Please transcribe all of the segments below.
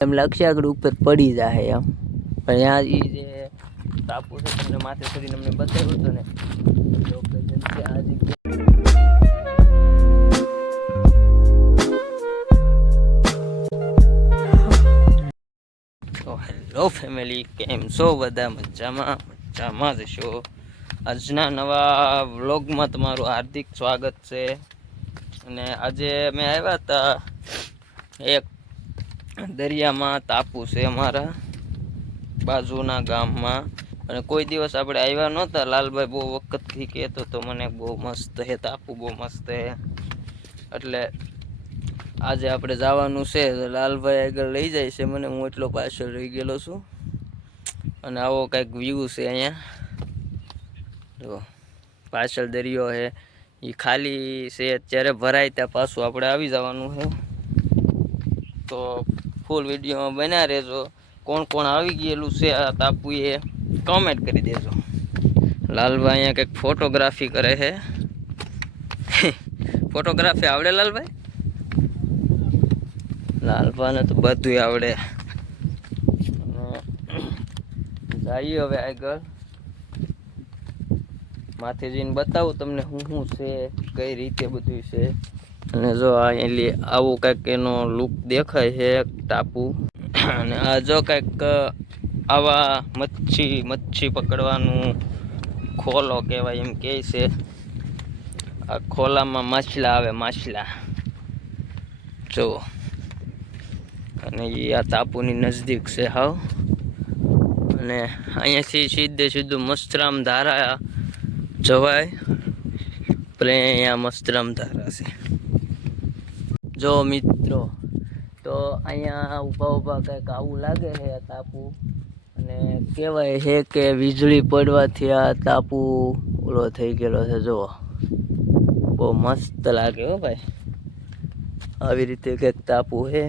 એમ લાગશે ઉપર પડી જાય એમ. પણ ત્યાં એ જે ટાપુ છે, તમને માથે સુધી અમને બતાવ્યું હતું ને આ હેલો ફેમિલી કેમ છો? બધા મજામાં? મજામાં જ છો? આજના નવા વ્લોગમાં તમારું હાર્દિક સ્વાગત છે. અને આજે અમે આવ્યા હતા એક દરિયામાં તાપુ છે અમારા બાજુના ગામમાં. અને કોઈ દિવસ આપણે આવ્યા નહોતા. લાલભાઈ બહુ વખતથી કહેતો તો મને બહુ મસ્ત હે, તાપુ બહુ મસ્ત હે. એટલે આજે આપણે જવાનું છે. લાલભાઈ આગળ લઈ જાય છે મને. હું એટલો પાછળ રહી ગયેલો છું. અને આવો કંઈક વ્યૂ છે અહીંયા. જો, પાછળ દરિયો છે એ ખાલી છે. અત્યારે ભરાય ત્યાં પાછું આપણે આવી જવાનું છે તો ફૂલ વિડીયોમાં બન્યા રહેજો. કોણ કોણ આવી ગયેલું છે આ તાપુએ કોમેન્ટ કરી દેજો. લાલભાઈ અહીંયા કંઈક ફોટોગ્રાફી કરે છે. ફોટોગ્રાફી આવડે લાલભાઈ? લાલભાને તો બધું આવડે. જઈએ હવે આગળ. માથે જઈને બતાવું તમને શું શું છે, કઈ રીતે બધું છે. અને જો આ આવું કંઈક એનો લુક દેખાય છે, ટાપુ. અને આ જો કંઈક આવા મચ્છી મચ્છી પકડવાનું ખોલો કહેવાય એમ કહે છે. આ ખોલામાં માછલા આવે, માછલા. જો. અને એ આ તાપુની નજદીક છે, હાવ. અને અહીંયાથી સીધે સીધું મસ્તરામ ધારા જવાય. આપણે અહીંયા મસ્તરામ ધારા છે. જો મિત્રો, તો અહીંયા ઊભા ઊભા કંઈક આવું લાગે છે આ તાપુ. અને કહેવાય છે કે વીજળી પડવાથી આ તાપુ ઓલો થઈ ગયેલો છે, જુઓ. બહુ મસ્ત લાગે હો ભાઈ. આવી રીતે કંઈક તાપુ છે,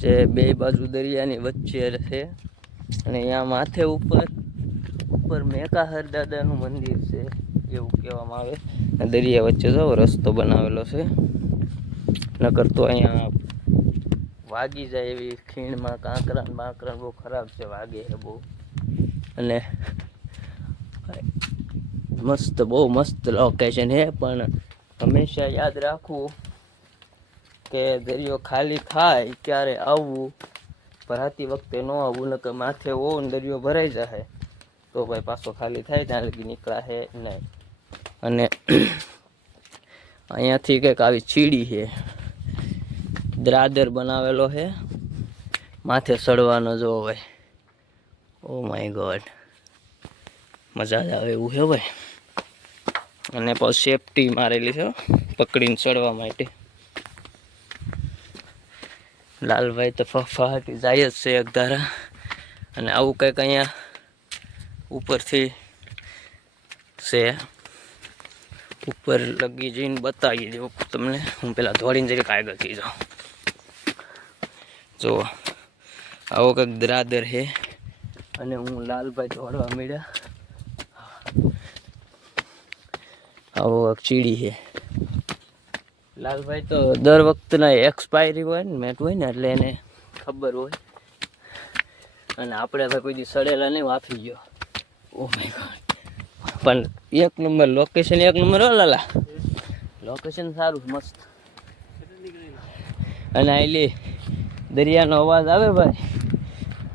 જે બે બાજુ દરિયાની વચ્ચે છે. અને અહીંયા માથે ઉપર ઉપર મેકાહર દાદાનું મંદિર છે, એવું કહેવામાં આવે. દરિયા વચ્ચે જો રસ્તો બનાવેલો છે. નકર તો અહીંયા વાગી જાય એવી ખીણમાં કાંકરા ને બાંકરા બહુ ખરાબ છે, વાગે છે બહુ. અને મસ્ત, બહુ મસ્ત લોકેશન છે, પણ હંમેશા યાદ રાખવું કે દરિયો ખાલી થાય ક્યારે આવવું, ભરાતી વખતે ન આવવું, નકર માથે હોવ ને દરિયો ભરાઈ જાય તો ભાઈ પાછો ખાલી થાય, ત્યાં લગી નીકળાશે નહીં. અને અહીંયાથી કંઈક આવી ચીડી છે. દ્રાદર બનાવેલો છે માથે ચડવાનો જો ભાઈ ઓ માય ગોડ મજા જ આવે એવું છે ભાઈ. અને પછી સેફટી મારેલી છે પકડીને ચડવા માટે. લાલભાઈ તો ફફાટી જાય જ છે એક ધારા. અને આવું કંઈક અહીંયા ઉપરથી છે. ઉપર લગી જઈને બતાવી દઉં તમને. હું પેલા દોડીને જરીક આગળ થઈ જાઉં. જો આવો કંઈક દ્રાદર છે અને હું લાલભાઈ દોડવા મળ્યા આવો કંઈક ચીડી છે લાલભાઈ તો દર વખતના એક્સપાયરી હોય ને મેટ હોય ને એટલે એને ખબર હોય. અને આપણે ભાઈ કોઈ દી સડેલા નહીં, વાફી ગયો. ઓ માય ગોડ પણ એક નંબર લોકેશન એક નંબર હો લાલા. લોકેશન સારું, મસ્ત. અને આઈલી દરિયાનો અવાજ આવે ભાઈ?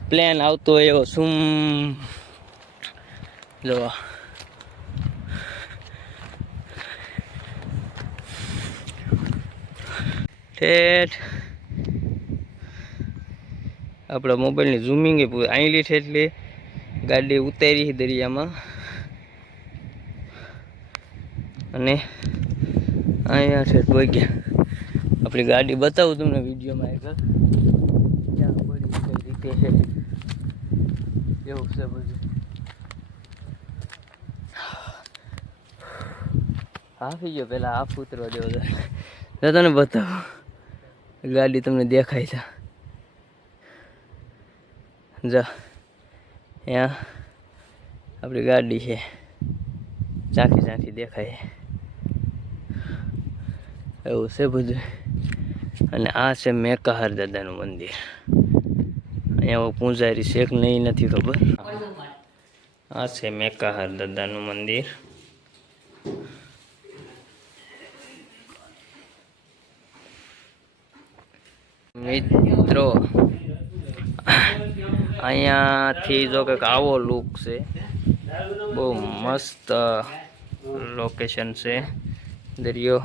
પ્લેન આવતો હોય એવો સુમ જો. ઠેઠ. આપણા મોબાઈલની ઝૂમિંગ આઈલી ઠેઠલી ગાડી ઉતારી દરિયામાં. અને અહીંયા ઠેઠ ગયા. આપણી ગાડી બતાવું તમને વિડીયોમાં કઈ રીતે છે. એવું છે બધું. હાફી ગયો પેલા હાફ ઉતરવા દેવો તો તને બતાવો. ગાડી તમને દેખાય છે. જા. અહીંયા આપણી ગાડી છે. ઝાંખી ઝાંખી દેખાય. એવું છે બધું. અને આ છે મેકાહાર દાદાનું મંદિર. અહીંયા પૂજારી છે કે નહીં નથી ખબર? આ છે મેકાહાર દાદાનું મંદિર. મિત્રો, અહીંયાથી જો કંઈક આવો લુક છે. બહુ મસ્ત લોકેશન છે. દરિયો.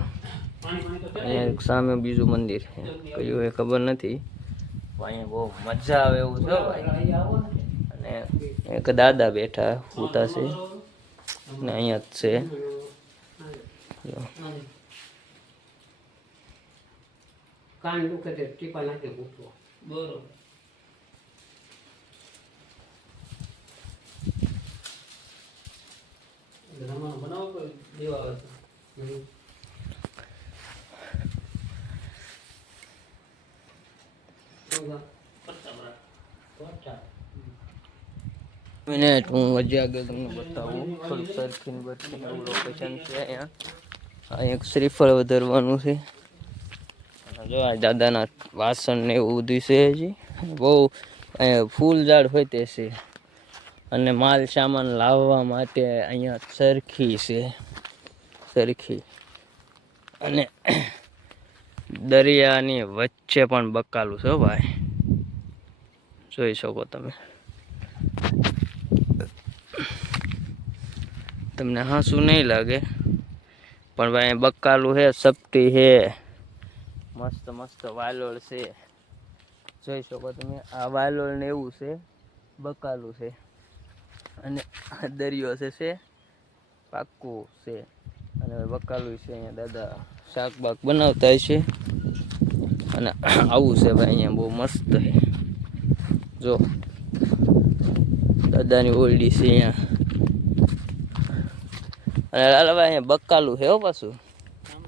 અહીંયા એક સામે બીજું મંદિર છે. કયું એ ખબર નથી. અહીંયા બહુ મજા આવે એવું છે ભાઈ. અને એક દાદા બેઠા પૂતા છે. ને અહીંયા જ છે. કાન દુખે તે ટીપા નાખે બરોબર રમણ બનાવો કોઈ દેવા આવે તો નહીં. શું કામ? પટ્ટા. મિનિટ, હું હજી આગળ તમને બતાવું. થોડુંક સરખીને બરખીને લોકેશન છે અહીંયા. અહીંયા શ્રીફળ વધારવાનું છે. જો, આ દાદાના વાસણ ને એવું બધું છે હજી. બહુ ફૂલ ઝાડ હોય તે છે. અને માલ સામાન લાવવા માટે અહીંયા સરખી છે. સરખી. અને દરિયાની વચ્ચે પણ બકાલું છે ભાઈ. જોઈ શકો તમે. તમને હાંસું નહીં લાગે. પણ ભાઈ બકાલું છે, સપટી છે. મસ્ત મસ્ત વાલોળ છે. જોઈ શકો તમે, આ વાલોળ ને એવું છે બકાલું છે. અને આ દરિયો છે છે, પાક્કું છે. અને બકાલું છે અહીંયા દાદા શાક બાક બનાવતા છે. અને આવું છે ભાઈ અહીંયા બહુ મસ્ત છે. જો, દાદાની ઓરડી છે અહીંયા. અને લાલભાઈ અહીંયા બકાલું છે હો પાછું.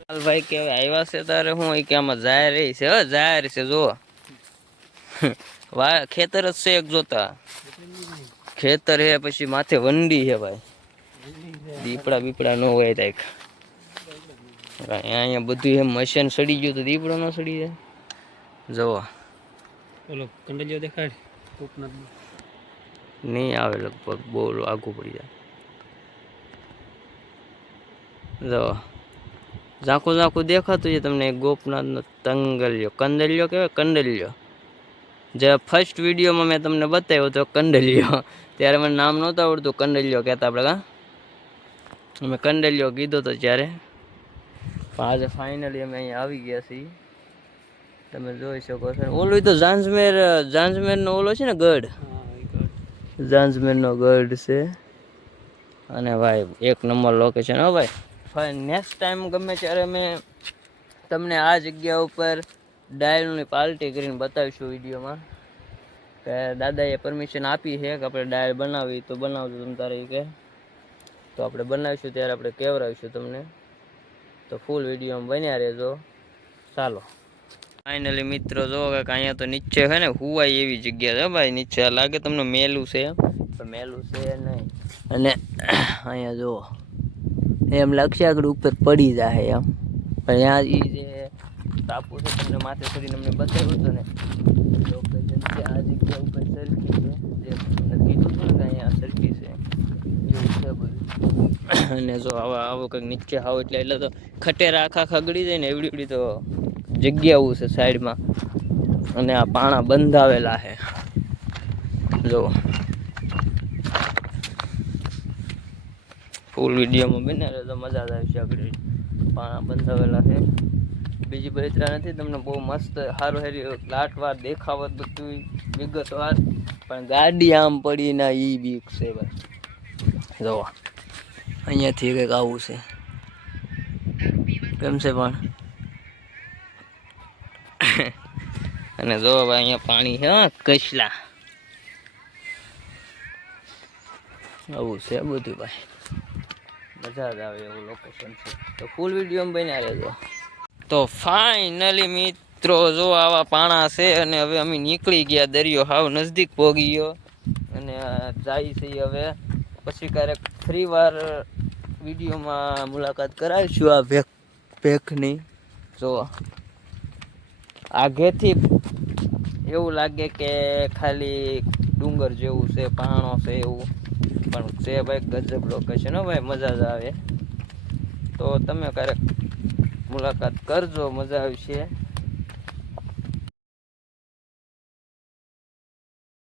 લાલભાઈ કે આવ્યા છે તારે? હું કે આમાં જાહેર રહી છે હો જાહેર છે જો વા ખેતર જ છે એક જોતા. ખેતર હે પછી માથે વંડી છે ભાઈ. દીપડા બીપડા ન હોય તાઈક. અહીંયા બધું એમ મશીન સડી ગયું તો દીપડો ન સડી જાય. જવો ઓલો કંડલિયો દેખાડ નહીં આવે લગભગ બહુ આગું પડી જાય. જો, ઝાંખું ઝાંખું દેખાતું છે તમને ગોપનાથનો તંગલ્યો, કંદલ્યો કહેવાય કંડલ્યો જે ફર્સ્ટ વિડીયોમાં મેં તમને બતાવ્યો હતો કંડલ્યો ત્યારે મને નામ નહોતું આવડતું કંડલ્યો કહેતા આપણે કાં અમે કંડલ્યો કીધો તો ત્યારે. પણ આજે ફાઇનલી અમે અહીંયા આવી ગયા છીએ. તમે જોઈ શકો છો. ઓલું તો ઝાંઝમેર, ઝાંઝમેરનો ઓલો છે ને ગઢ? ઝાંઝમેરનો ગઢ છે. અને ભાઈ, એક નંબર લોકેશન હો ભાઈ. નેક્સ્ટ ટાઈમ ગમે ત્યારે અમે તમને આ જગ્યા ઉપર ડાયલની પાર્ટી કરીને બતાવીશું વિડીયોમાં. કે દાદાએ પરમિશન આપી છે કે આપણે ડાયલ બનાવી, તો બનાવજો તમે તારે કે. તો આપણે બનાવીશું, ત્યારે આપણે કેવરાવીશું તમને. તો ફૂલ વિડીયોમાં બન્યા રહેજો. ચાલો. ફાઇનલી મિત્રો, જો કે અહીંયા તો નીચે છે ને હુવાય એવી જગ્યા છે ભાઈ, નીચે. લાગે તમને મેલું છે. પણ મેલું છે નહીં. અને અહીંયા જુઓ એમ લક્ષ્યાગઢ ઉપર પડી જાય એમ. પણ અહીંયા એ જે ટાપુ છે, તમને માથે ચડીને અમને બતાવ્યું હતું ને લોકેશન છે આ જગ્યા ઉપર સરખી છે, જે તમને કીધું હતું ને કે અહીંયા સરખી છે અને જો આવા આવો કંઈક નીચે આવો એટલે એટલે તો ખટેરા આખા ખગડી જાય ને એવડી એવડી તો જગ્યાઓ છે સાઈડમાં. અને આ પાણા બંધાવેલા છે. જો ફૂલ વિડીયોમાં બને તો મજા જ આવશે આપણે પાણા બંધાવેલા છે. બીજી બળતરા નથી તમને બહુ મસ્ત સારું હેરી લાટવાર દેખાવત બધું વિગતવાર. પણ ગાડી આમ પડી ના એ બીક છે ભાઈ જો, અહીંયાથી કંઈક આવું છે. કેમ છે પણ? અને જો ભાઈ અહીંયા પાણી છે કચલા આવું છે બધું ભાઈ. મજા જ આવે એવું લોકેશન છે. તો ફૂલ વીડિયો બન્યા રહેજો. તો ફાઇનલી મિત્રો, જો આવા પાણા છે અને હવે અમે નીકળી ગયા દરિયો હાવ નજદીક પહોંચી ગયો. અને જાય છે હવે. પછી ક્યારેક ફ્રી વાર વિડીયોમાં મુલાકાત કરાવીશું આ ભેખ ભેખની જો આગેથી એવું લાગે કે ખાલી ડુંગર જેવું છે પહાણો છે એવું. પણ છે ભાઈ, ગજબ લોકેશન હો ભાઈ, મજા જ આવે. તો તમે ક્યારેક મુલાકાત કરજો, મજા આવશે.